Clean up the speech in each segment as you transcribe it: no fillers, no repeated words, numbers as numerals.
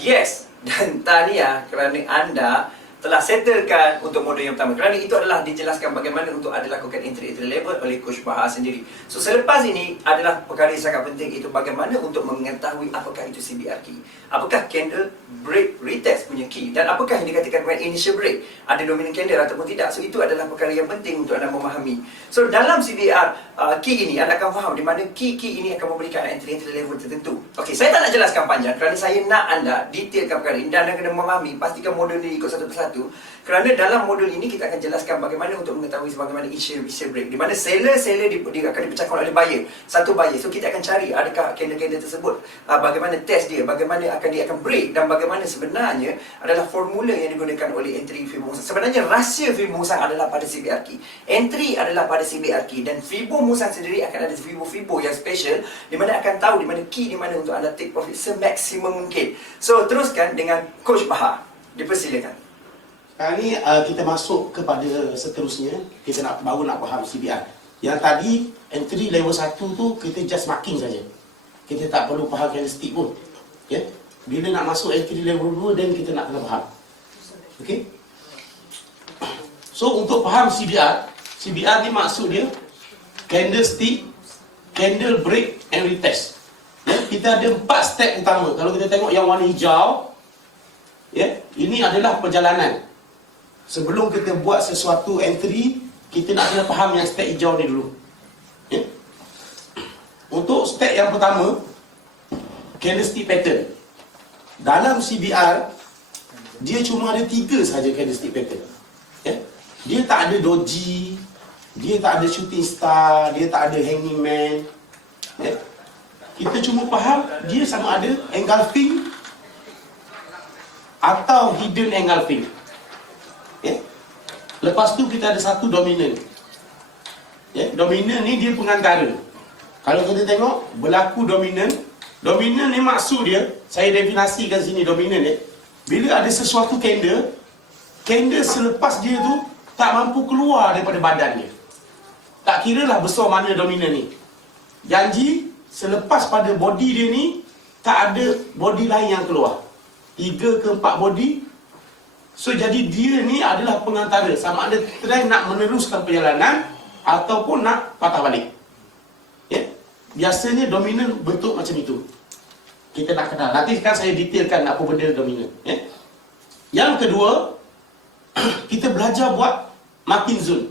yes dan tahniah kerana anda telah settlekan untuk modul yang pertama. Kerana itu adalah dijelaskan bagaimana untuk anda lakukan entry level oleh Coach Bahar sendiri. So selepas ini adalah perkara yang sangat penting, itu bagaimana untuk mengetahui apakah itu CBR key, apakah candle break retest punya key, dan apakah yang dikatakan dengan initial break, ada dominant candle ataupun tidak. So itu adalah perkara yang penting untuk anda memahami. So dalam CBR key ini anda akan faham di mana key ini akan memberikan entry level tertentu. Okey, saya tak nak jelaskan panjang kerana saya nak anda detailkan perkara ini dan anda kena memahami, pastikan modul ini ikut satu persatu. Kerana dalam modul ini kita akan jelaskan bagaimana untuk mengetahui bagaimana initial break, di mana seller akan dipecahkan oleh buyer, satu buyer. So kita akan cari adakah candle tersebut, bagaimana test dia, bagaimana dia akan break, dan bagaimana sebenarnya adalah formula yang digunakan oleh entry Fibo Musang. Sebenarnya rahsia Fibo Musang adalah pada CBR key, entry adalah pada CBR key, dan Fibo Musang sendiri akan ada Fibo yang special, di mana akan tahu di mana key, di mana untuk anda take profit semaksimum mungkin. So teruskan dengan Coach Bahar, dipersilakan. Sekarang ni kita masuk kepada seterusnya. Kita baru nak faham CBR. Yang tadi entry level 1 tu kita just marking saja. Kita tak perlu faham candlestick pun. Okay? Bila nak masuk entry level 2, then kita nak kena faham. Okay? So untuk faham CBR ni maksud dia candlestick, candle break and retest. Kita ada 4 step utama. Kalau kita tengok yang warna hijau, ini adalah perjalanan. Sebelum kita buat sesuatu entry, kita nak kena faham yang step hijau ni dulu. Untuk step yang pertama, candlestick pattern. Dalam CBR, dia cuma ada 3 sahaja candlestick pattern. Dia tak ada doji, dia tak ada shooting star, dia tak ada hanging man. Kita cuma faham dia sama ada engulfing atau hidden engulfing. Lepas tu kita ada satu dominant. Dominant ni dia pengantara. Kalau kita tengok berlaku dominant ni maksud dia, saya definisikan sini dominant bila ada sesuatu candle selepas dia tu tak mampu keluar daripada badan dia. Tak kira lah besar mana dominant ni. Janji selepas pada body dia ni tak ada body lain yang keluar. 3 ke 4 body. So jadi dia ni adalah pengantara, sama ada try nak meneruskan perjalanan ataupun nak patah balik. Biasanya dominan bentuk macam itu. Kita nak kenal. Nanti kan saya detailkan apa benda dominan. Yang kedua, kita belajar buat marking zone.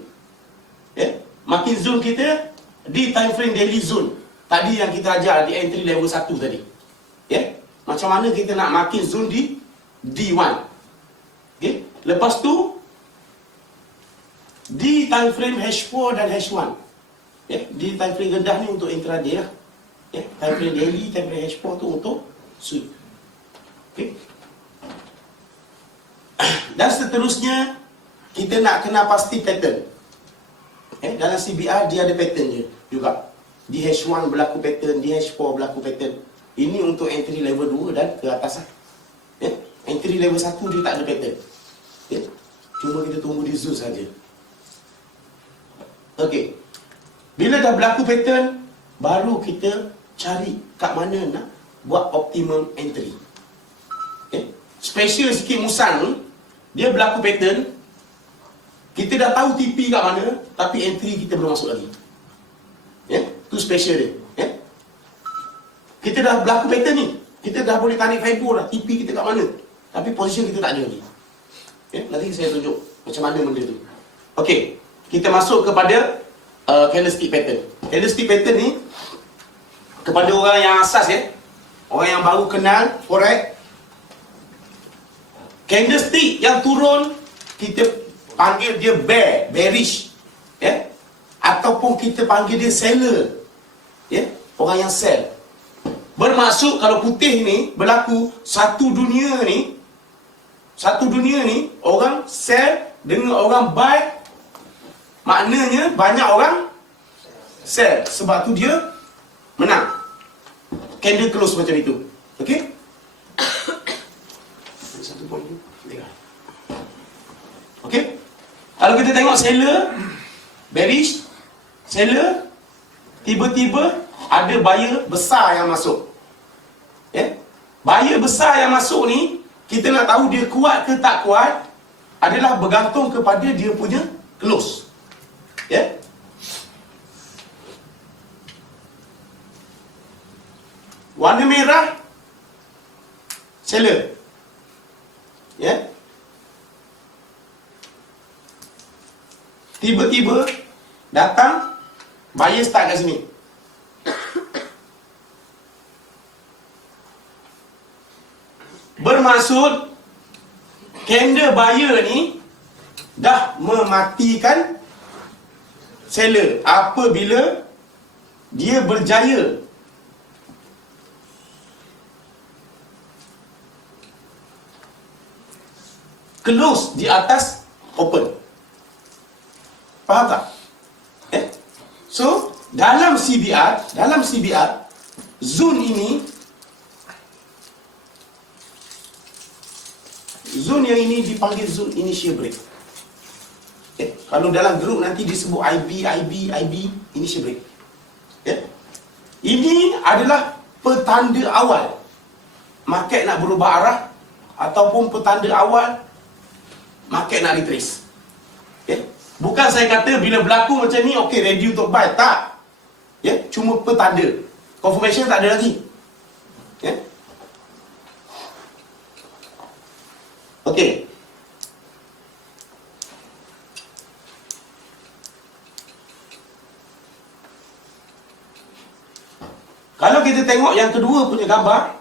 Marking zone kita di time frame daily zone. Tadi yang kita ajar di entry level 1 tadi. Macam mana kita nak marking zone di D1. Lepas tu di time frame H4 dan H1. Di time frame rendah ni untuk intraday lah. Time frame daily, time frame H4 tu untuk sweep. Dan seterusnya kita nak kena pasti pattern. Dalam CBR dia ada pattern je juga. Di H1 berlaku pattern, di H4 berlaku pattern. Ini untuk entry level 2 dan ke atas lah. Entry level 1 dia tak ada pattern. Cuma kita tunggu di zoom saja. Okey. Bila dah berlaku pattern, baru kita cari kat mana nak buat optimum entry. Special sikit Musang ni, dia berlaku pattern. Kita dah tahu TP kat mana, tapi entry kita belum masuk lagi. Tu special dia. Kita dah berlaku pattern ni, kita dah boleh tarik fiber dah, TP kita kat mana, tapi position kita tak ada lagi. Nanti saya tunjuk macam mana benda tu. Okey, kita masuk kepada candlestick pattern. Candlestick pattern ni kepada orang yang asas orang yang baru kenal forex, candlestick yang turun kita panggil dia bearish, ataupun kita panggil dia seller, orang yang sell. Bermaksud kalau putih ni berlaku satu dunia ni orang sell dengan orang buy, maknanya banyak orang sell, sebab tu dia menang. Candle close macam itu. Okey? Satu poin ni. Okey? Kalau kita tengok seller bearish, seller tiba-tiba ada buyer besar yang masuk. Bahaya besar yang masuk ni, kita nak tahu dia kuat ke tak kuat adalah bergantung kepada dia punya close. Ya. Warna merah seller. Ya. Tiba-tiba datang buyer start kat sini. Bermaksud candle buyer ni dah mematikan seller apabila dia berjaya close di atas open. Faham tak? So, dalam CBR, zone yang ini dipanggil zone initial break. Kalau dalam grup nanti disebut IB initial break. Ini adalah petanda awal market nak berubah arah ataupun petanda awal market nak retrace. Bukan saya kata bila berlaku macam ni okey ready untuk buy, tak. Cuma petanda. Confirmation tak ada lagi. Okey. Kalau kita tengok yang kedua punya gambar,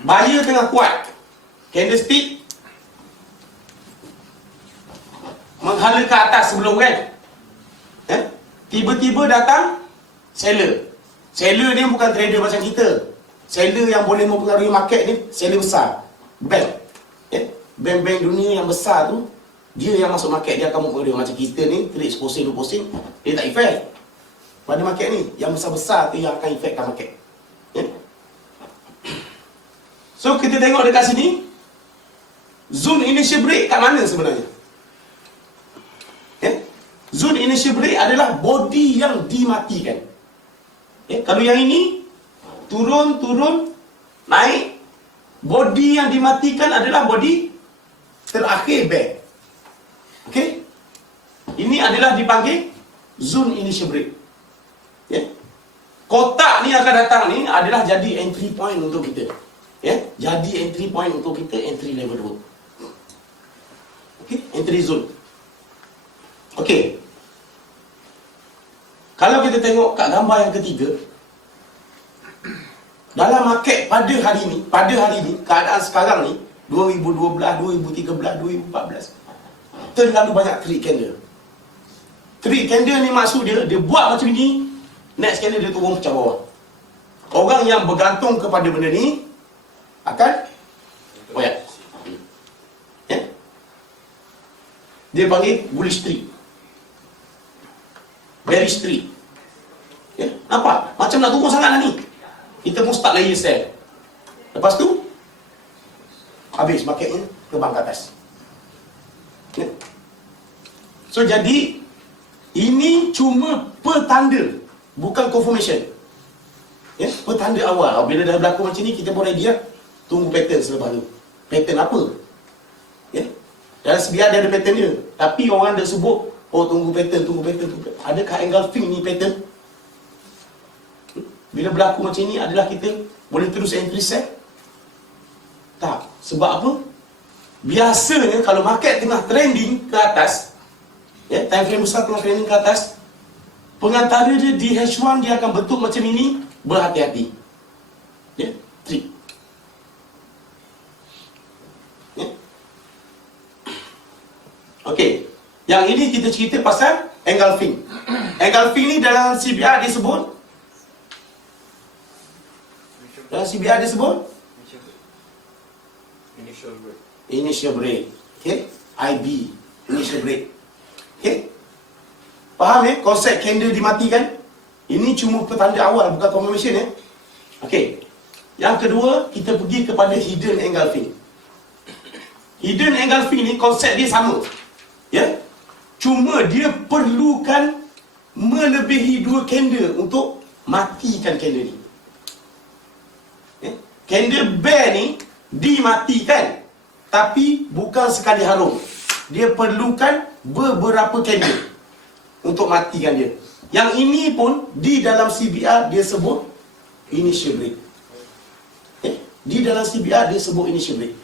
buyer tengah kuat. Candlestick menghala ke atas sebelum kan. Tiba-tiba datang seller. Seller ni bukan trader macam kita. Seller yang boleh mempengaruhi market ni seller besar. Bank. Bank-bank dunia yang besar tu, dia yang masuk market, dia akan mempengaruhi. Macam kita ni, trade 10%, dia tak effect pada market ni. Yang besar-besar tu yang akan effectkan market. So kita tengok dekat sini, zone initial break kat mana sebenarnya? Zone initial break adalah body yang dimatikan. Kalau yang ini turun, naik, body yang dimatikan adalah body terakhir bear. Okey? Ini adalah dipanggil zone initial break. Kotak ni akan datang ni adalah jadi entry point untuk kita. Jadi entry point untuk kita, entry level 2. Okey, entry zone. Okey. Kalau kita tengok kat gambar yang ketiga, dalam market pada hari ni, keadaan sekarang ni, 2012, 2013, 2014, terlalu banyak trade candle. Trade candle ni maksud dia buat macam ni, next candle dia turun pecah bawah. Orang yang bergantung kepada benda ni akan koyak. Dia panggil bullish tree, bearish tree. Nampak? Macam nak turun sangat lah ni. Kita pun start layer sell. Lepas tu habis marketnya terbang ke atas. So jadi ini cuma petanda, bukan confirmation. Petanda awal. Bila dah berlaku macam ni, kita pun ready lah. Tunggu pattern selepas tu. Pattern apa? Dalam sebiar dia ada pattern dia. Tapi orang dah sebut, oh tunggu pattern. Adakah engulfing ni pattern? Bila berlaku macam ni, adalah kita boleh terus entry set? Tak. Sebab apa? Biasanya kalau market tengah trending ke atas, time frame besar tengah trending ke atas, pengantara dia di H1 dia akan bentuk macam ini, berhati-hati. Trick. Okey. Yang ini kita cerita pasal engulfing. Engulfing ni dalam CBR disebut, initial break. Okay? IB, initial break. Okay? Faham konsep candle dimatikan? Ini cuma petanda awal, bukan confirmation Okey. Yang kedua, kita pergi kepada hidden engulfing. Hidden engulfing ni konsep dia sama. Cuma dia perlukan melebihi 2 candle untuk matikan candle ni. Candle bear ni dimatikan, tapi bukan sekali harum. Dia perlukan beberapa candle untuk matikan dia. Yang ini pun di dalam CBR dia sebut initial break. Di dalam CBR dia sebut initial break.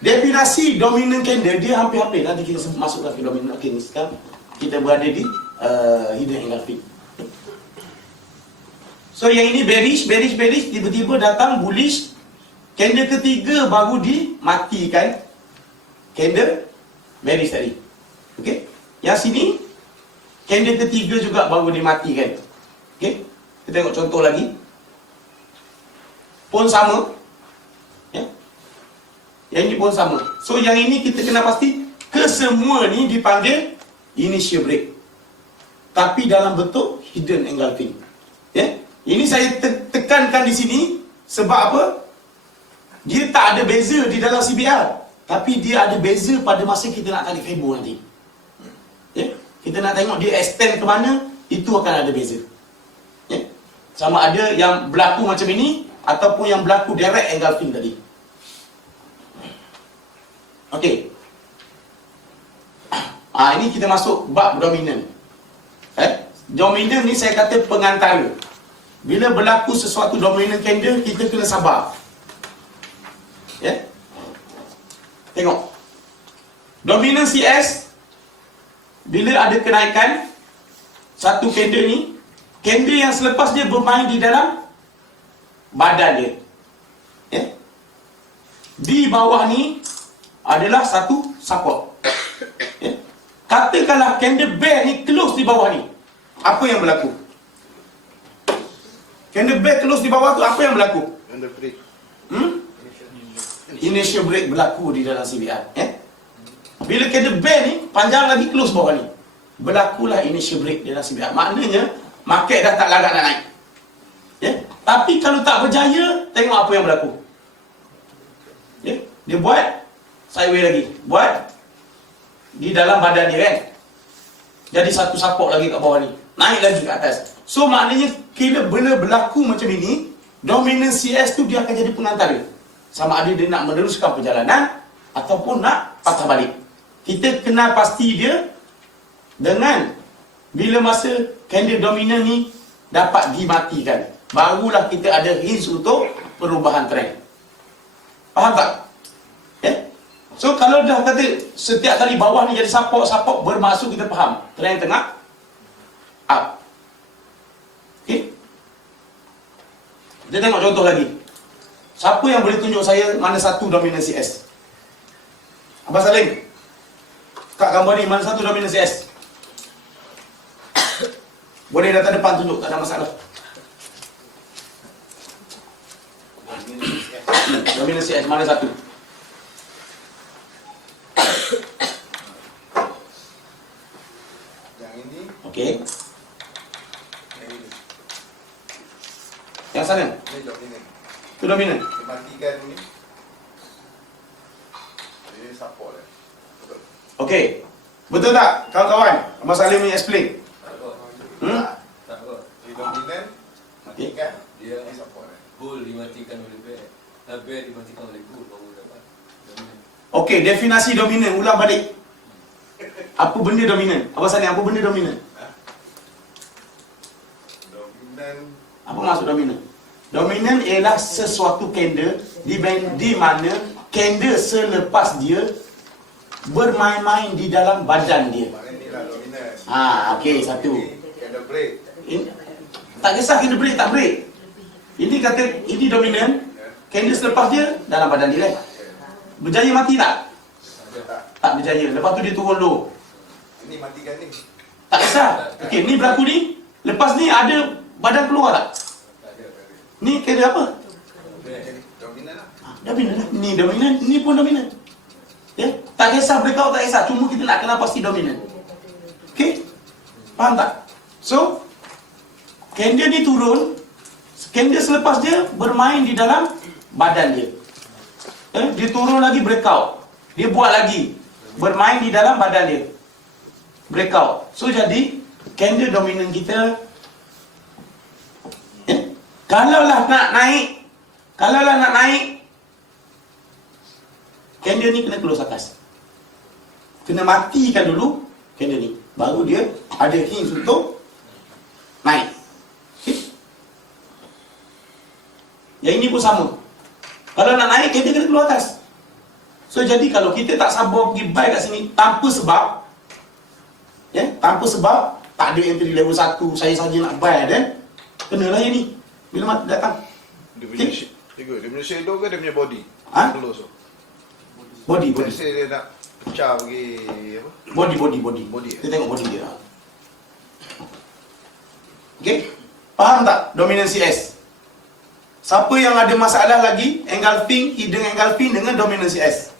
Definisi dominant candle dia hampir-hampir. Nanti kita masukkan ke dominant. Okay, ni sekarang kita berada di hidden engulfing. So yang ini bearish, tiba-tiba datang bullish. Candle ketiga baru dimatikan candle bearish tadi. Okey. Yang sini candle ketiga juga baru dimatikan. Okey. Kita tengok contoh lagi. Pun sama. Ya. Yang ini pun sama. So yang ini kita kena pasti kesemua ni dipanggil initial break. Tapi dalam bentuk hidden engulfing. Ya. Ini saya tekankan di sini sebab apa? Dia tak ada beza di dalam CBR, tapi dia ada beza pada masa kita nak tarik Fibonacci nanti. Ya? Kita nak tengok dia extend ke mana, itu akan ada beza. Ya? Sama ada yang berlaku macam ini ataupun yang berlaku direct engulfing tadi. Okey. Ini kita masuk bab dominant. Dominant ni saya kata pengantara. Bila berlaku sesuatu dominant candle, kita kena sabar. Ya. Tengok. Dominant CS, bila ada kenaikan satu candle ni, candle yang selepas dia bermain di dalam badan dia. Ya. Di bawah ni adalah satu support. Ya. Katakanlah candle bear ni close di bawah ni, apa yang berlaku? Candle bear close di bawah tu, apa yang berlaku? Candle break. Initial break berlaku di dalam CBR. Bila candle bear ni panjang lagi close bawah ni, berlakulah initial break di dalam CBR. Maknanya market dah tak larat nak naik. Ya? Tapi kalau tak berjaya, tengok apa yang berlaku. Ya? Dia buat sideways lagi, buat di dalam badan dia kan. Jadi satu support lagi kat bawah ni, naik lagi ke atas. So maknanya bila benda berlaku macam ini, dominant CS tu dia akan jadi pengantara. Sama ada dia nak meneruskan perjalanan ataupun nak patah balik. Kita kena pasti dia dengan bila masa candle dominant ni dapat dimatikan, barulah kita ada hints untuk perubahan trend. Faham tak? Ya? So kalau dah kata setiap kali bawah ni jadi support, bermaksud kita faham trend tengah up. Okey. Kita tengok contoh lagi. Siapa yang boleh tunjuk saya mana satu dominant CS? Abang Salim, kat gambar ni mana satu dominant CS? Boleh datang depan tunjuk, tak ada masalah. Dominant CS mana satu? Yang ini, Okey. yang ini. Yang sana? Ini dominant. Itu dominant. Dia matikan ni. Dia support lah. Betul. Okey. Betul tak kawan-kawan? Abang Salim ni explain. Tak kot. Dia dominant, matikan, dia support lah. Bull dimatikan oleh bear. Bear dimatikan oleh bull baru dapat dominan. Okey, definasi dominan ulang balik. Apa benda dominan? Abang Salim, apa benda dominan? Dominan, Apa maksud dominan? Dominan ialah sesuatu candle di mana candle selepas dia bermain-main di dalam badan dia. maknanya ni lah dominan. Okey, satu. Ini candle break. Tak kisah candle break tak break. Ini kata ini dominan, candle selepas dia dalam badan dia kan. Berjaya mati tak? Tak. Tak berjaya. Lepas tu dia turun low. Ini matikan ni. Tak kisah. Okey, ni berlaku ni. Lepas ni ada badan keluar tak? Tak ada. Ni candle apa? Jadi dominan lah. Dominan lah. Ni dominan, ni pun dominan. Ya, tak kisah breakout, tak kisah. Cuma kita nak kenal pasti dominan. Okey? Faham tak? So, candle ni turun. Candle selepas dia bermain di dalam badan dia. Dia turun lagi breakout. Dia buat lagi. Bermain di dalam badan dia. Breakout. So, jadi, candle dominan kita, kalaulah nak naik Kalau lah nak naik, candle ni kena close atas. Kena matikan dulu candle ni. Baru dia ada hinge untuk naik. Okay? Yang ini pun sama. Kalau nak naik, candle kena keluar atas. So jadi kalau kita tak sabar pergi buy kat sini tanpa sebab, tanpa sebab, tak ada entry level 1, saya saja nak buy dan kenalah yang ni. Bila mati datang. Dia punya dia punya shadow ke dia punya body? Ha? Close tu. Body. Let's say dia nak pecah pergi apa? Body. Body. Kita tengok body dia. Okey? Faham tak dominansi S? Siapa yang ada masalah lagi engulfing, hidden engulfing dengan dominansi S?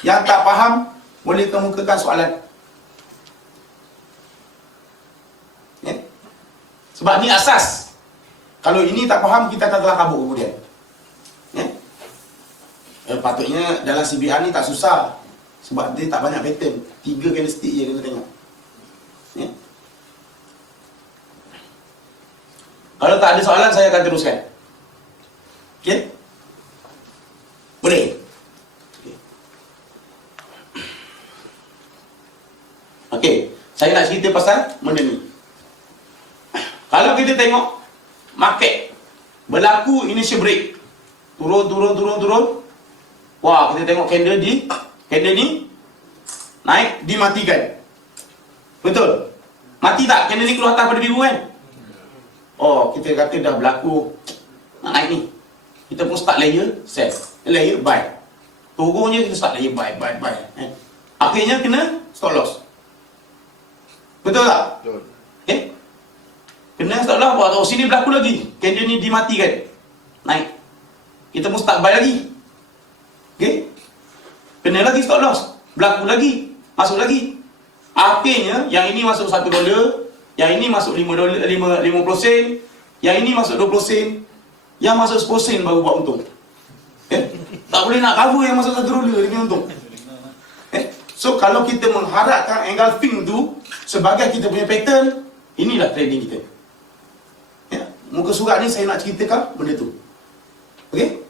Yang tak faham boleh kemukakan soalan. Sebab ni asas. Kalau ini tak faham, kita akan telah kabut kemudian. Patutnya dalam CBR ni tak susah. Sebab dia tak banyak pattern. 3 candlestick je kena tengok. Kalau tak ada soalan, saya akan teruskan. Okey? Boleh? Okey. Saya nak cerita pasal benda ni. Kalau kita tengok market berlaku initial break, turun. Wah, kita tengok candle ni naik, dimatikan. Betul? Mati tak? Candle ni keluar atas pada biru kan? Oh, kita kata dah berlaku nak naik ni. Kita pun start layer sell, layer buy. Turun je kita start layer buy. Akhirnya kena stop loss. Betul tak? Betul. Okay? Kena stop loss. Wah, sini berlaku lagi. Candle ni dimatikan. Naik. Kita pun start buy lagi. Okay? Kena lagi stop loss. Berlaku lagi. Masuk lagi. Akhirnya, yang ini masuk $1. Yang ini masuk $5, 50 sen. Yang ini masuk 20 sen. Yang masuk 10 sen baru buat untung. Tak boleh nak cover yang masuk $1 dia punya untung. So, kalau kita mengharapkan engulfing tu sebagai kita punya pattern, inilah trading kita. Muka surat ni saya nak ceritakan benda tu. Okey?